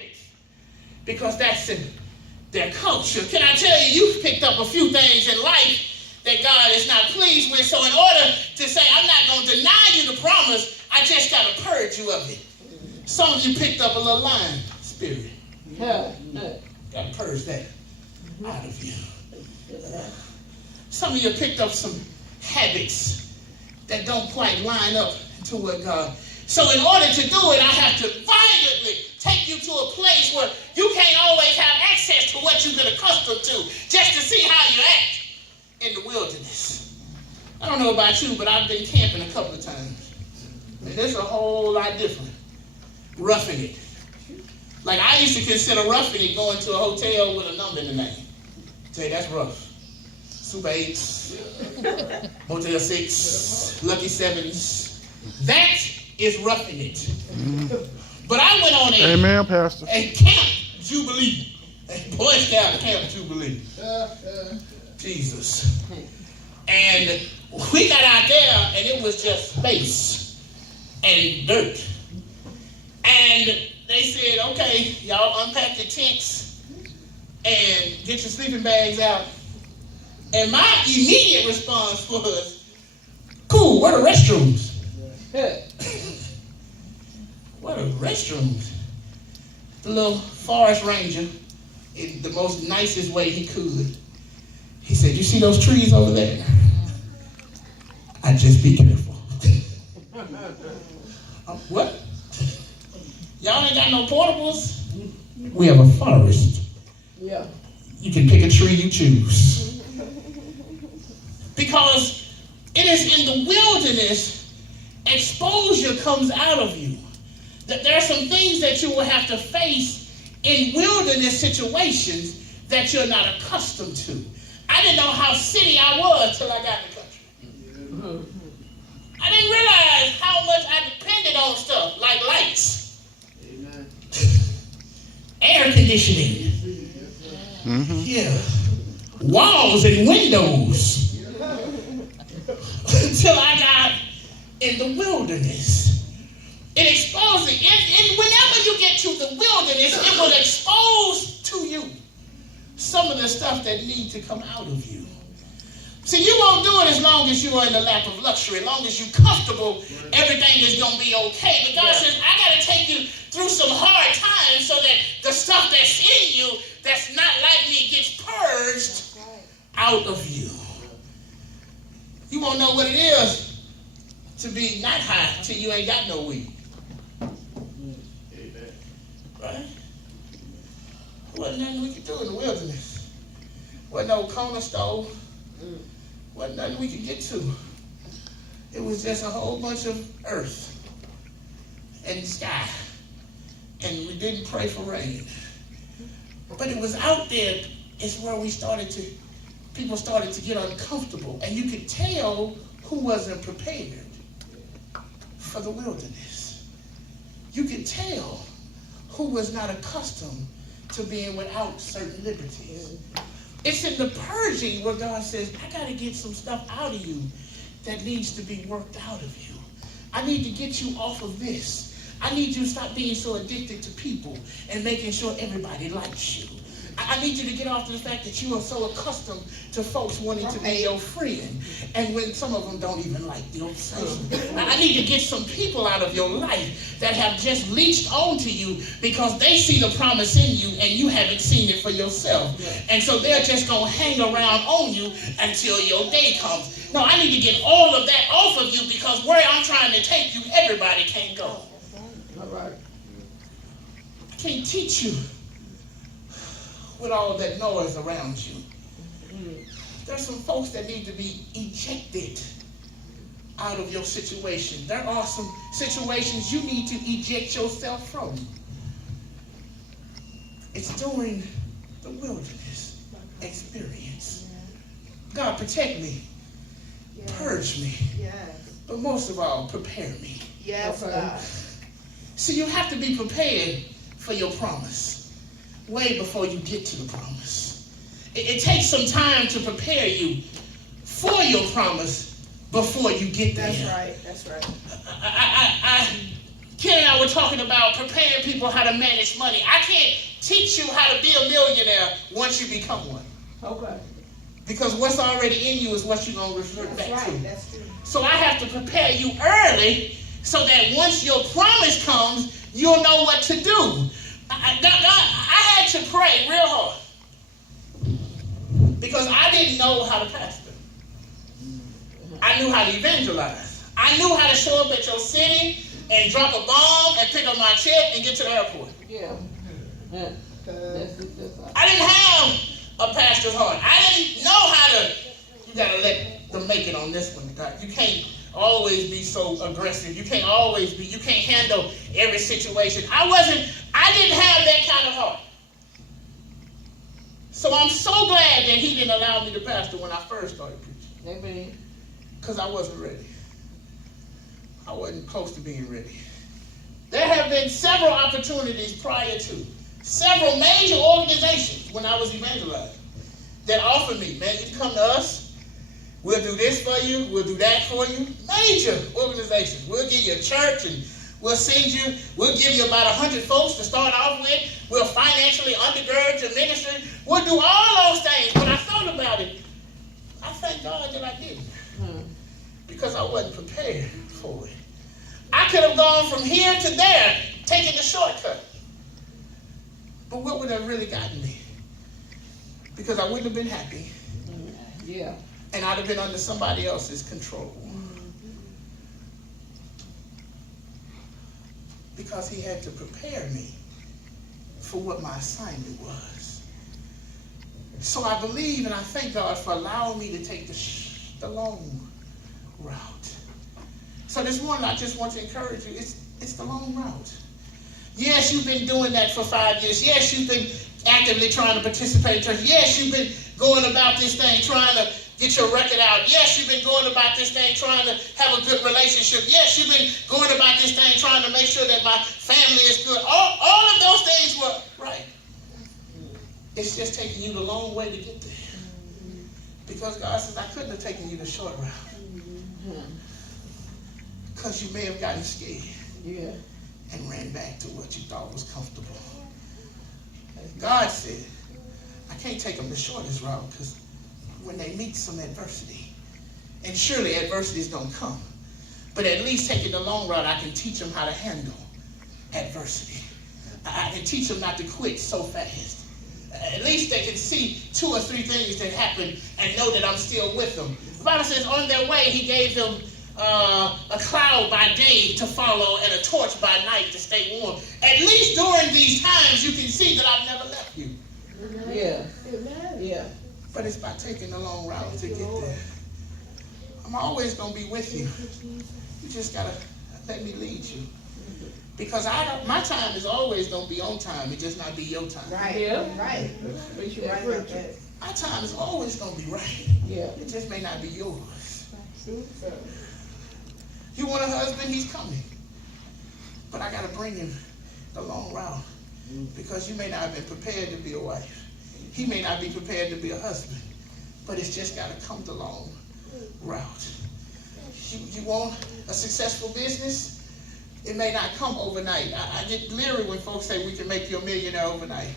habits because that's in their culture. Can I tell you, you've picked up a few things in life that God is not pleased with. So in order to say, I'm not going to deny you the promise, I just got to purge you of it. Some of you picked up a little lying spirit. Got to purge that out of you. Some of you picked up some habits that don't quite line up to what God. So in order to do it, I have to violently take you to a place where you can't always have access to what you've been accustomed to, just to see how you act in the wilderness. I don't know about you, but I've been camping a couple of times. And it's a whole lot different. Roughing it. Like I used to consider roughing it going to a hotel with a number in the name. Say that's rough. Super 8s, Motel 6, Lucky 7s. That is roughing it. But I went on Amen, Pastor. a Camp Jubilee. A Boy Scout Camp Jubilee. Jesus. And we got out there and it was just space and dirt. And they said, okay, y'all unpack your tents and get your sleeping bags out. And my immediate response was, cool, where are the restrooms? What are restrooms? The little forest ranger, in the most nicest way he could, he said, you see those trees over there? I just be careful. What? Y'all ain't got no portables? We have a forest. Yeah. You can pick a tree you choose. Because it is in the wilderness, exposure comes out of you. That there are some things that you will have to face in wilderness situations that you're not accustomed to. I didn't know how city I was till I got in the country. I didn't realize how much I depended on stuff like lights, air conditioning, walls and windows. Until I got in the wilderness. It exposed it. And whenever you get to the wilderness, it will expose to you some of the stuff that need to come out of you. See, you won't do it as long as you are in the lap of luxury. As long as you're comfortable, everything is going to be okay. But God says, I got to take you through some hard times so that the stuff that's in you that's not like me gets purged out of you. You won't know what it is to be not high till you ain't got no weed. Right? Wasn't nothing we could do in the wilderness. Wasn't no corner stove. Wasn't nothing we could get to. It was just a whole bunch of earth and sky. And we didn't pray for rain. But it was out there is where people started to get uncomfortable. And you could tell who wasn't prepared for the wilderness. You could tell who was not accustomed to being without certain liberties. It's in the purging where God says, I got to get some stuff out of you that needs to be worked out of you. I need to get you off of this. I need you to stop being so addicted to people and making sure everybody likes you. I need you to get off to the fact that you are so accustomed to folks wanting to be your friend, and when some of them don't even like your friend. I need to get some people out of your life that have just leached onto you because they see the promise in you and you haven't seen it for yourself. And so they're just going to hang around on you until your day comes. No, I need to get all of that off of you because where I'm trying to take you, everybody can't go. All right. I can't teach you with all that noise around you. There's some folks that need to be ejected out of your situation. There are some situations you need to eject yourself from. It's during the wilderness experience. God, protect me. Purge me. But most of all, prepare me. Yes, God. So you have to be prepared for your promise way before you get to the promise. It takes some time to prepare you for your promise before you get there. That's right. That's right. I Ken and I were talking about preparing people how to manage money. I can't teach you how to be a millionaire once you become one. Okay. Because what's already in you is what you're going to revert back to. That's true. So I have to prepare you early so that once your promise comes, you'll know what to do. I had to pray real hard because I didn't know how to pastor. I knew how to evangelize. I knew how to show up at your city and drop a bomb and pick up my check and get to the airport. Yeah. I didn't have a pastor's heart. I didn't know how to. You gotta let them make it on this one, God. You can't always be so aggressive. You can't handle every situation. I didn't have that kind of heart. So I'm so glad that he didn't allow me to pastor when I first started preaching. Amen. Because I wasn't ready. I wasn't close to being ready. There have been several opportunities prior to, several major organizations when I was evangelizing that offered me, man, you can come to us. We'll do this for you. We'll do that for you. Major organizations. We'll give you a church and we'll give you about 100 folks to start off with. We'll financially undergird your ministry. We'll do all those things. When I thought about it, I thank God that I didn't. Because I wasn't prepared for it. I could have gone from here to there, taking the shortcut. But what would have really gotten me? Because I wouldn't have been happy. Yeah. And I'd have been under somebody else's control. Because he had to prepare me for what my assignment was. So I believe and I thank God for allowing me to take the long route. So this morning I just want to encourage you, it's the long route. Yes, you've been doing that for 5 years. Yes, you've been actively trying to participate in church. Yes, you've been going about this thing, trying to get your record out. Yes, you've been going about this thing, trying to have a good relationship. Yes, you've been going about this thing, trying to make sure that my family is good. All of those things were right. It's just taking you the long way to get there. Because God says, I couldn't have taken you the short route. Because you may have gotten scared. Yeah. And ran back to what you thought was comfortable. God said, I can't take them the shortest route because when they meet some adversity, and surely adversity is going to come, but at least taking the long route, I can teach them how to handle adversity. I can teach them not to quit so fast. At least they can see 2 or 3 things that happen and know that I'm still with them. The Bible says on their way, he gave them a cloud by day to follow and a torch by night to stay warm. At least during these times, you can see that I've never left you. Yeah. Yeah. But it's by taking the long route to get there. I'm always going to be with you. You just got to let me lead you. Because my time is always going to be on time. It just not be your time. Right. Yeah. Right. My time is always going to be right. Yeah. It just may not be yours. You want a husband? He's coming. But I got to bring him the long route. Because you may not have been prepared to be a wife. He may not be prepared to be a husband. But it's just got to come the long route. You want a successful business? It may not come overnight. I get leery when folks say we can make you a millionaire overnight.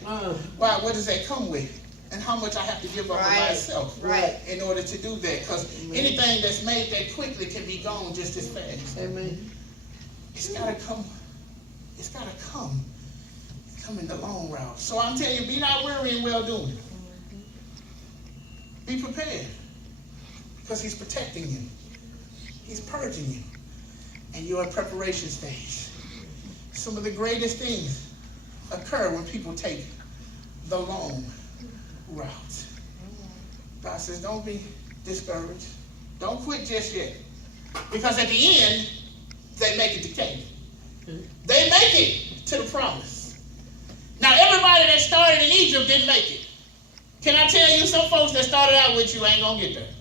Why? What does that come with? And how much I have to give up of myself in order to do that? Because anything that's made that quickly can be gone just as fast. Amen. It's got to come. It's got to come. Come in the long route. So I'm telling you, be not weary in well doing. Be prepared. Because he's protecting you. He's purging you. And you're in preparation stage. Some of the greatest things occur when people take the long route. God says, don't be discouraged. Don't quit just yet. Because at the end, they make it to Canaan. They make it to the promise. Now, everybody that started in Egypt didn't make it. Can I tell you, some folks that started out with you ain't going to get there.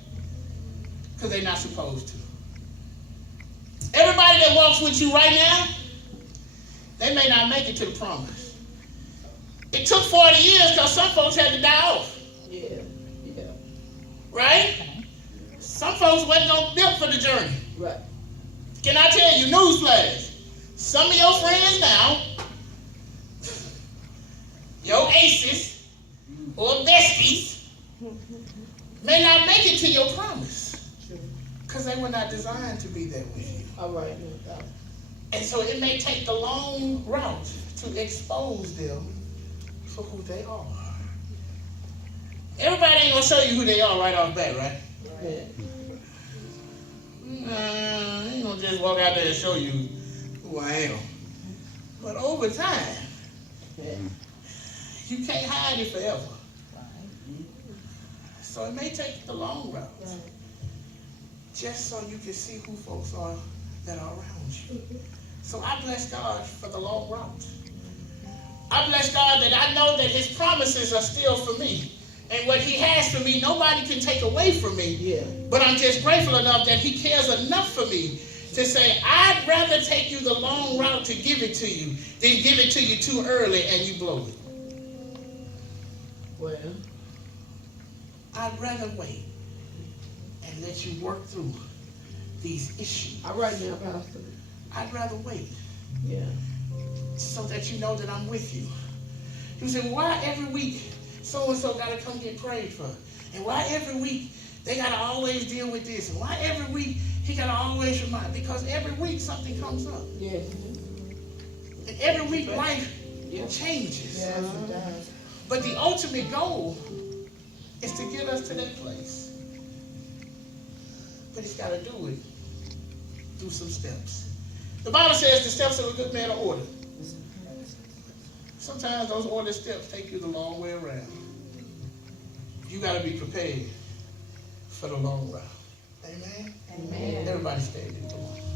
Because they're not supposed to. Everybody that walks with you right now, they may not make it to the promise. It took 40 years because some folks had to die off. Yeah. Right? Some folks wasn't going to build for the journey. Right. Can I tell you, newsflash, Some of your friends now, your aces or besties, may not make it to your promise because they were not designed to be there with you. All right. And so it may take the long route to expose them for who they are. Everybody ain't gonna show you who they are right off the bat, right? Yeah. Ain't gonna just walk out there and show you who I am. But over time, you can't hide it forever. So it may take the long route, just so you can see who folks are that are around you. So I bless God for the long route. I bless God that I know that his promises are still for me. And what he has for me, nobody can take away from me. Yeah. But I'm just grateful enough that he cares enough for me to say, I'd rather take you the long route to give it to you than give it to you too early and you blow it. Well, I'd rather wait and let you work through these issues. all right now, Pastor. I'd rather wait. Yeah. So that you know that I'm with you. You say, well, why every week so-and-so got to come get prayed for? And why every week they got to always deal with this? And why every week he got to always remind? Because every week something comes up. Yes. And every week life changes. Yes, it does. But the ultimate goal is to get us to that place. But he's got to do it through some steps. The Bible says the steps of a good man are ordered. Sometimes those ordered steps take you the long way around. You got to be prepared for the long route. Amen? Amen. Everybody stand in. Come on.